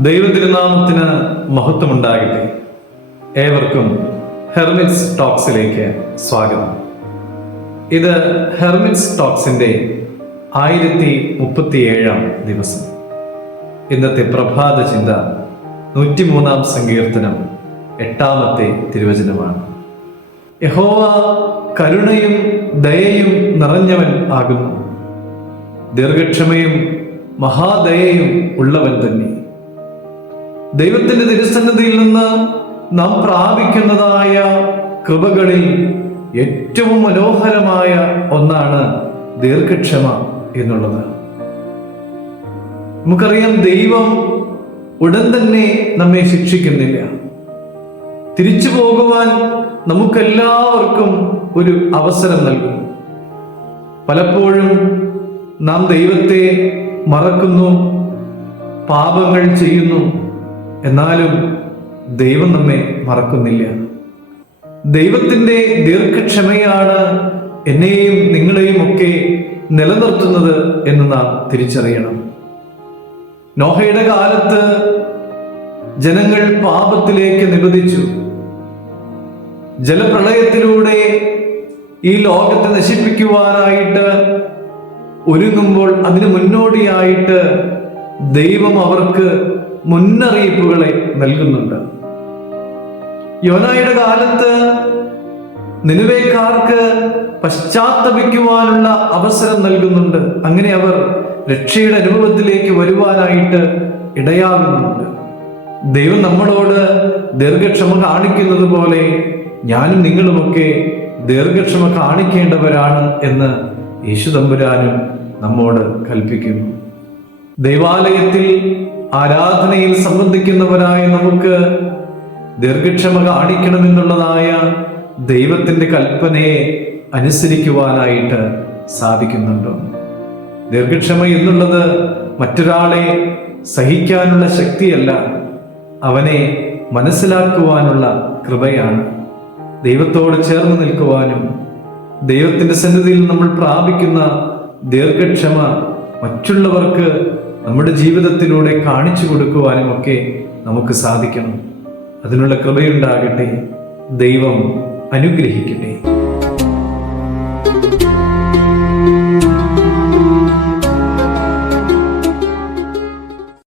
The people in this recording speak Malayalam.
ദൈവതിരുനാമത്തിന് മഹത്വമുണ്ടാകട്ടെ. ഏവർക്കും ഹെർമിറ്റ്സ് ടോക്സിലേക്ക് സ്വാഗതം. ഇത് ഹെർമിറ്റ്സ് ടോക്സിന്റെ ആയിരത്തി മുപ്പത്തിയേഴാം ദിവസം. ഇന്നത്തെ പ്രഭാത ചിന്ത നൂറ്റിമൂന്നാം സങ്കീർത്തനം എട്ടാമത്തെ തിരുവചനമാണ്. യഹോവ കരുണയും ദയയും നിറഞ്ഞവൻ ആകുന്നു. ദീർഘക്ഷമയും മഹാദയയും ഉള്ളവൻ തന്നെ. ദൈവത്തിന്റെ തിരുസന്നതിയിൽ നിന്ന് നാം പ്രാപിക്കുന്നതായ കൃപകളിൽ ഏറ്റവും മനോഹരമായ ഒന്നാണ് ദീർഘക്ഷമ എന്നുള്ളത്. നമുക്കറിയാം ദൈവം ഉടൻ തന്നെ നമ്മെ ശിക്ഷിക്കുന്നില്ല. തിരിച്ചു പോകുവാൻ നമുക്കെല്ലാവർക്കും ഒരു അവസരം നൽകും പലപ്പോഴും നാം ദൈവത്തെ മറക്കുന്നു പാപങ്ങൾ ചെയ്യുന്നു എന്നാലും ദൈവം നമ്മെ മറക്കുന്നില്ല. ദൈവത്തിന്റെ ദീർഘക്ഷമയാണ് എന്നെയും നിങ്ങളെയും ഒക്കെ നിലനിർത്തുന്നത് എന്ന് നാം തിരിച്ചറിയണം. നോഹയുടെ കാലത്ത് ജനങ്ങൾ പാപത്തിലേക്ക് നിബന്ധിച്ചു ജലപ്രളയത്തിലൂടെ ഈ ലോകത്തെ നശിപ്പിക്കുവാനായിട്ട് ഒരുങ്ങുമ്പോൾ അതിന് മുന്നോടിയായിട്ട് ദൈവം അവർക്ക് മുന്നറിയിപ്പുകളെ നൽകുന്നുണ്ട്. യോനായുടെ കാലത്ത് നിലവേക്കാർക്ക് പശ്ചാത്തപിക്കുവാനുള്ള അവസരം നൽകുന്നുണ്ട്. അങ്ങനെ അവർ രക്ഷയുടെ അനുഭവത്തിലേക്ക് വരുവാനായിട്ട് ഇടയാകുന്നുണ്ട്. ദൈവം നമ്മളോട് ദീർഘക്ഷമ കാണിക്കുന്നത് പോലെ ഞാനും നിങ്ങളുമൊക്കെ ദീർഘക്ഷമ കാണിക്കേണ്ടവരാണ് എന്ന് യേശു തമ്പുരാനും നമ്മോട് കൽപ്പിക്കുന്നു. ദൈവാലയത്തിൽ ആരാധനയിൽ സംബന്ധിക്കുന്നവരായ നമുക്ക് ദീർഘക്ഷമ കാണിക്കണമെന്നുള്ളതായ ദൈവത്തിന്റെ കൽപ്പനയെ അനുസരിക്കുവാനായിട്ട് സാധിക്കുന്നുണ്ടോ. ദീർഘക്ഷമ എന്നുള്ളത് മറ്റൊരാളെ സഹിക്കാനുള്ള ശക്തിയല്ല അവനെ മനസ്സിലാക്കുവാനുള്ള കൃപയാണ്. ദൈവത്തോട് ചേർന്ന് നിൽക്കുവാനും ദൈവത്തിന്റെ സന്നിധിയിൽ നമ്മൾ പ്രാപിക്കുന്ന ദീർഘക്ഷമ മറ്റുള്ളവർക്ക് നമ്മുടെ ജീവിതത്തിലൂടെ കാണിച്ചു കൊടുക്കുവാനും ഒക്കെ നമുക്ക് സാധിക്കണം. അതിനുള്ള കൃപയുണ്ടാകട്ടെ. ദൈവം അനുഗ്രഹിക്കട്ടെ.